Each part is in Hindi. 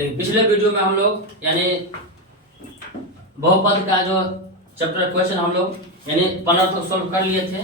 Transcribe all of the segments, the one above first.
देखिए पिछले वीडियो में हम लोग यानी बहुपद का जो चैप्टर क्वेश्चन हम लोग यानी 15 तक सोल्व कर लिए थे।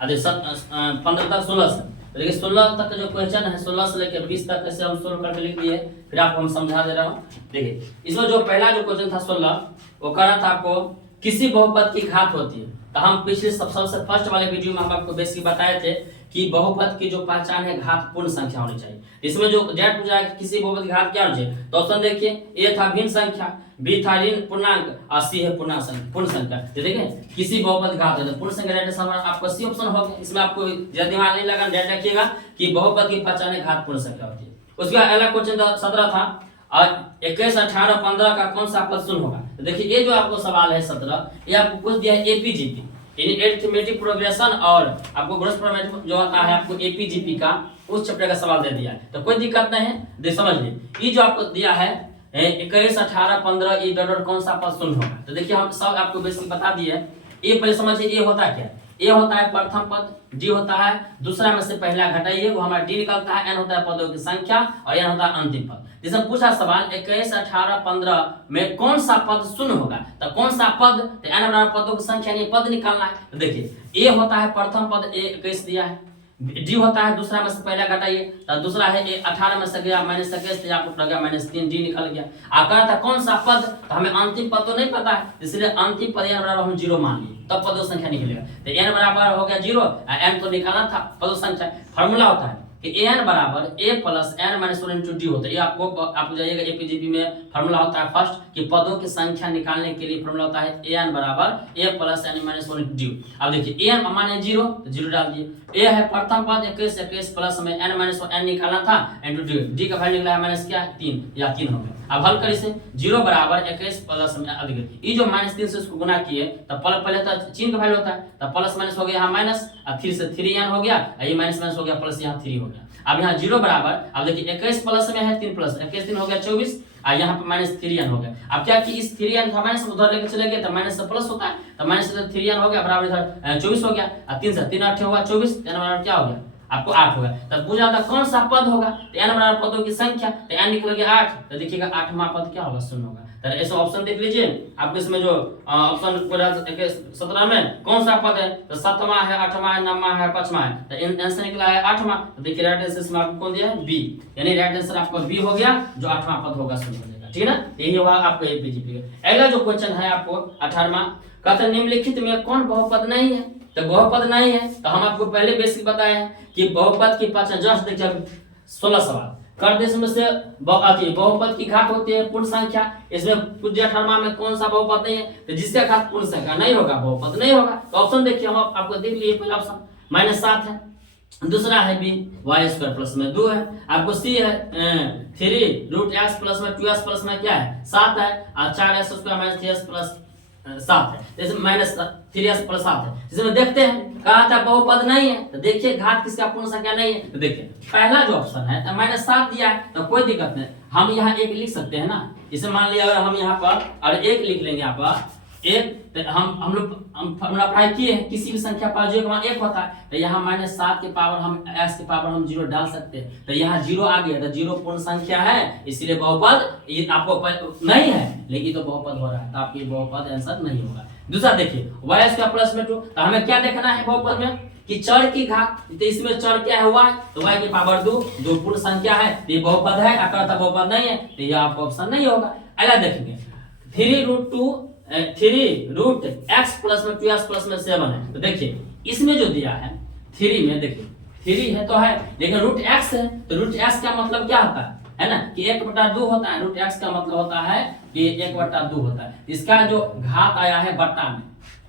15 तक 16 से, तो देखिए 16 तक का जो क्वेश्चन है 16 से लेकर 20 तक कैसे हम सोल्व करके लिख दिए। फिर आपको हम समझा दे रहा हूँ। देखिए इसमें जो पहला जो क्वेश्चन था 16, वो कह रहा था आपको किसी बहुपद की घात होती है। तो हम पिछले सबसे फर्स्ट वाले वीडियो में हम आपको बेसिक बताए थे कि बहुपद की जो पहचान है घात पूर्ण संख्या होनी चाहिए। इसमें जो डायरेक्ट पूछा है कि किसी बहुपद की घात क्या होनी चाहिए, तो ऑप्शन देखिए, ए था भिन्न संख्या, बी था ऋण पूर्णांक और सी है पूर्ण संख्या। तो देखिए किसी बहुपद की घात है तो पूर्ण संख्या डायरेक्ट आपका सी ऑप्शन हो गया। इसमें आपको ज्यादा दिमाग नहीं लगा, डायरेक्ट रखिएगा कि बहुपद की पहचान है घात पूर्ण संख्या होती है। उसके बाद अगला क्वेश्चन 17 था और 21, 18, 15 का कौन सा पद शून्य होगा। तो देखिए ये जो आपको सवाल है 17, ये आपको पूछ दिया है एपीजीपी यानी अरिथमेटिक प्रोग्रेशन और आपको ग्रॉस प्रोग्रेशन जो आता है आपको एपीजीपी का, उस चैप्टर का सवाल दे दिया है। तो कोई दिक्कत नहीं है, देख समझ लीजिए। ये जो आपको दिया है 21, 18, 15 ये डॉट कौन सा पद शून्य होगा। तो देखिए हम सब आपको बेसिक बता दिए। ये पहले समझिए, ये होता क्या है। ए होता है प्रथम पद, डी होता है दूसरा में से पहला घटाइए वो हमारा डी निकलता है, एन होता है पदों की संख्या और एन होता है अंतिम पद। जैसे पूछा सवाल 21, 18, 15 में कौन सा पद शून्य होगा, तो कौन सा पद, तो एन बराबर पदों की संख्या यानी पद निकालना है। तो देखिए ए होता है प्रथम पद, ए 21 दिया है, डी होता है दूसरा में से पहला घटाइए, तो दूसरा है 18 में से गया -21 तो आपको पड़ गया -3, डी निकल गया। आकर था कौन सा पद, तो हमें अंतिम पद तो नहीं पता है, इसलिए अंतिम पद एन बराबर हम 0 मान लिए, तब पदों संख्या निकलेगा। तो एन बराबर हो गया 0, एन तो निकालना था पदों संख्या। फार्मूला होता है कि एन बराबर A plus N minus 1 into D होता है। ये आपको जाइएगा एपीजीपी में फार्मूला होता है फर्स्ट कि पदों की संख्या निकालने के लिए फार्मूला होता है एन बराबर A plus N minus 1 into D. अब देखिए एन माने 0 तो 0 डाल दिए। ए है प्रथम पद 21, 21 प्लस में एन माइनस एन निकालना था इंटू डी, डी का वैल्यू निकला है माइनस क्या 3 या 3 हो गया। अब हल कर इसे 0 बराबर 21 प्लस में अधिक ये जो -3 से उसको गुना किए तो पहले तो चिन्ह का वैल्यू होता है, तो प्लस माइनस हो गया यहाँ माइनस और 3 से 3 यहाँ हो गया, ये माइनस माइनस हो गया प्लस यहाँ 3 हो गया। अब यहाँ 0 बराबर, अब देखिए 21 प्लस में है 3 प्लस 21 3 हो गया 24 और यहाँ पे -3n हो गया। अब क्या कि इस 3n था माइनस उधर लेकर चले गए तो माइनस से प्लस होता है, तो माइनस से 3n हो गया बराबर इधर 24 हो गया और 3 से 3 8 होगा 24, n बराबर क्या हो गया आपको 8 होगा। तब पूछा था कौन सा पद होगा, तो n बराबर पदों की संख्या, तो n निकल गया 8, तो देखिएगा 8वां पद क्या होगा शून्य होगा। तो ऐसे ऑप्शन देख लीजिए आपको इसमें जो ऑप्शन 17 में कौन सा पद है, तो 7वां है 8वां है 9वां है 5वां है, तो आंसर निकला है 8वां। तो देखिए राइट आंसर इसमें आपको कौन दिया है बी, यानी राइट आंसर आपका बी हो गया जो 8वां पद होगा शून्य हो जाएगा। ठीक है ना, यही होगा आपका एपीजीपी का। अगला जो क्वेश्चन है आपको 18वां, कहते हैं निम्नलिखित में कौन बहुपद नहीं है। तो बहुपद नहीं है तो हम आपको पहले बेसिक बताए हैं कि बहुपद की पहचान जस्ट देखिए 16 सवाल कर दे। इसमें से बहुपद की घात होती है पूर्ण संख्या, इसमें पूछ 18वां में कौन सा बहुपद नहीं है, तो जिसका घात पूर्ण संख्या नहीं होगा बहुपद नहीं होगा। तो ऑप्शन देखिए हम आपको देख लिए, पहला ऑप्शन -7 है, दूसरा है बी y² प्लस में 2 है, आपको सी है 3√x प्लस में 2s प्लस में क्या है 7 है और 4s² - 3s प्लस 7 है, जैसे -3s प्लस 7 है। जिसमें देखते हैं कहा था बहुपद नहीं है, तो देखिए घात किसका पूर्ण संख्या नहीं है। तो देखिए पहला जो ऑप्शन है तो -7 दिया है, तो कोई दिक्कत नहीं, हम यहाँ 1 लिख सकते हैं ना। इसे मान लिया अगर हम यहाँ पर और 1 लिख लेंगे यहाँ पर 1, तो हम लोग फॉर्मूला अप्लाई किए हैं किसी भी संख्या पर जो 1 होता है, तो यहाँ -7 के पावर हम s के पावर हम 0 डाल सकते हैं, तो यहाँ 0 आ गया, तो 0 पूर्ण संख्या है इसलिए बहुपद ये आपको नहीं है, लेकिन तो बहुपद हो रहा है, तो आपकी बहुपद आंसर नहीं होगा। दूसरा देखिए y² प्लस में 2, तो हमें क्या देखना है बहुपद में कि चर की घात, तो इसमें चर क्या है y, तो y की पावर 2 पूर्ण संख्या है, ये बहुपद है, अगर बहुपद नहीं है तो ये आपका ऑप्शन नहीं होगा। अगला देखेंगे 3√x प्लस में 2s प्लस में 7 है, तो देखिए इसमें जो दिया है 3 में देखिए 3 है तो है, लेकिन √x है, तो √x का मतलब क्या होता है ना कि 1/2 होता है। √x का मतलब होता है कि 1/2 होता है। इसका जो घात आया है बट्टा में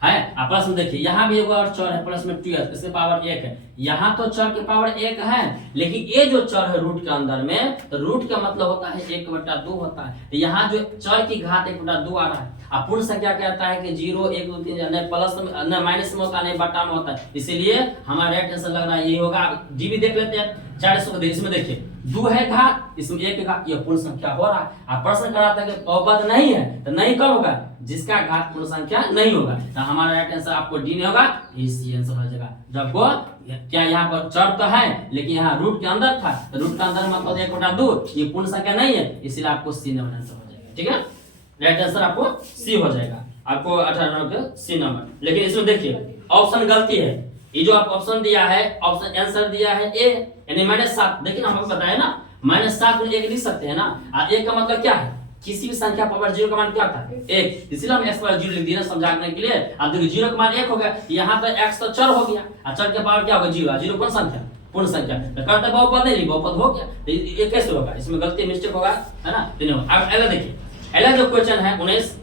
है, आप प्लस में देखिए यहाँ भी एक और चर है प्लस में 2s, इसके पावर 1 है, यहाँ तो चर के पावर 1 है, लेकिन ये जो चर है रूट के अंदर में, तो रूट का मतलब होता है 1/2 होता है, तो यहाँ जो चर की घात 1/2 आ रहा है। अब पूर्ण संख्या कहता है कि 0 1 2 3 न प्लस में न माइनस में होता नहीं बट्टा में होता है, इसीलिए हमारा राइट आंसर लग रहा है यही होगा। डी भी देख लेते हैं 400 इसमें देखिए 2 है घात, इसमें 1 घात, ये पूर्ण संख्या हो रहा है। आप प्रश्न करा था कि बहुपद नहीं है, तो नहीं कब होगा जिसका घात पूर्ण संख्या नहीं होगा, तो हमारा राइट आंसर आपको डी नहीं होगा, सी आंसर हो जाएगा। जब वो क्या यहाँ पर चर तो है लेकिन यहाँ रूट के अंदर था, तो रूट का अंदर मतलब 1/2, ये पूर्ण संख्या नहीं है, इसलिए आपको सी नंबर आंसर हो जाएगा। ठीक है, राइट आंसर आपको सी हो जाएगा, आपको 18 नंबर का सी नंबर। लेकिन इसमें देखिए ऑप्शन गलती है, ये जो आप ऑप्शन दिया है, ऑप्शन आंसर दिया है ए यानी -7। देखिए ना, हमको बताया ना -7 को 1 लिख सकते हैं ना, और 1 का मतलब क्या है, किसी भी संख्या पावर 0 का मान क्या था 1, इसलिए हम x पर 0 लिख दिया समझाने के लिए। अब देखिए 0 का मान 1 हो गया, यहाँ पर x तो चर हो गया, और चर के पावर क्या होगा 0, 0 कौन संख्या पूर्ण संख्या, तो करते बहुपद नहीं, बहुपद हो गया, तो ये कैसे होगा, इसमें गलती मिस्टेक होगा, है ना। अब अगला देखिए, अगला जो क्वेश्चन है 19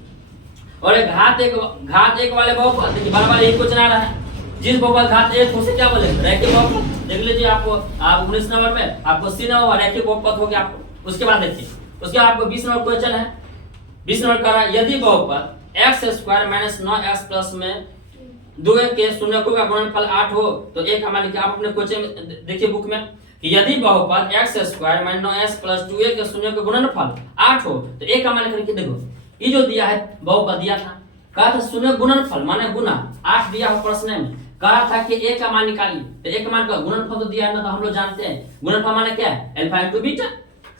और घात एक वाले बहुपद, देखिए बार-बार यही क्वेश्चन आ रहा है, जिस बहुपद घात 1 उसे क्या बोलेंगे रैखिक बहुपद। देख लीजिए आपको 19 नंबर में आपको सी नंबर रैखिक बहुपद हो गया आपको। उसके बाद देखिए, उसके बाद आपको 20 नंबर क्वेश्चन है, 20 नंबर का यदि बहुपद x² - 9x प्लस में 2 के शून्यकों का गुणनफल 8 हो तो एक हमारे क्या, आप अपने क्वेश्चन में देखिए बुक में कि यदि बहुपद x² - 9x प्लस 2a के शून्य का गुणनफल 8 हो तो एक हमारे करके देखो, ये जो दिया है बहुपद दिया था, कहा था शून्य गुणनफल माने गुना 8 दिया हो प्रश्न में, कहा था कि a का मान निकालिए, तो a का मान का गुणनफल तो दिया है ना, तो हम लोग जानते हैं गुणनफल माने क्या है अल्फा इनटू बीटा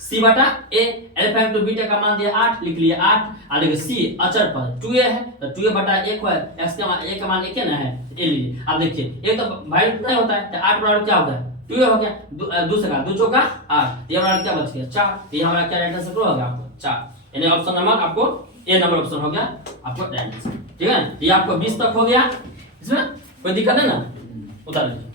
c बटा a, अल्फा इनटू बीटा का मान दिया 8, लिख लिया 8, और देखिए c अचर पर 2a है तो 2a बटा 1 है, x का मान a का मान 1 है ना है, ये लीजिए। अब देखिए एक तो वैल्यू नहीं होता है, तो 8 बराबर क्या होगा 2a हो गया, दूसरा 2 चौका 8, ये हमारा क्या बच गया 4, तो ये हमारा क्या राइट आंसर होगा आपको 4, यानी ऑप्शन नंबर आपको ए नंबर ऑप्शन हो गया आपको राइट आंसर। ठीक है, ये आपको 20 तक हो गया, इसमें कोई दिक्कत है ना, उतार लीजिए।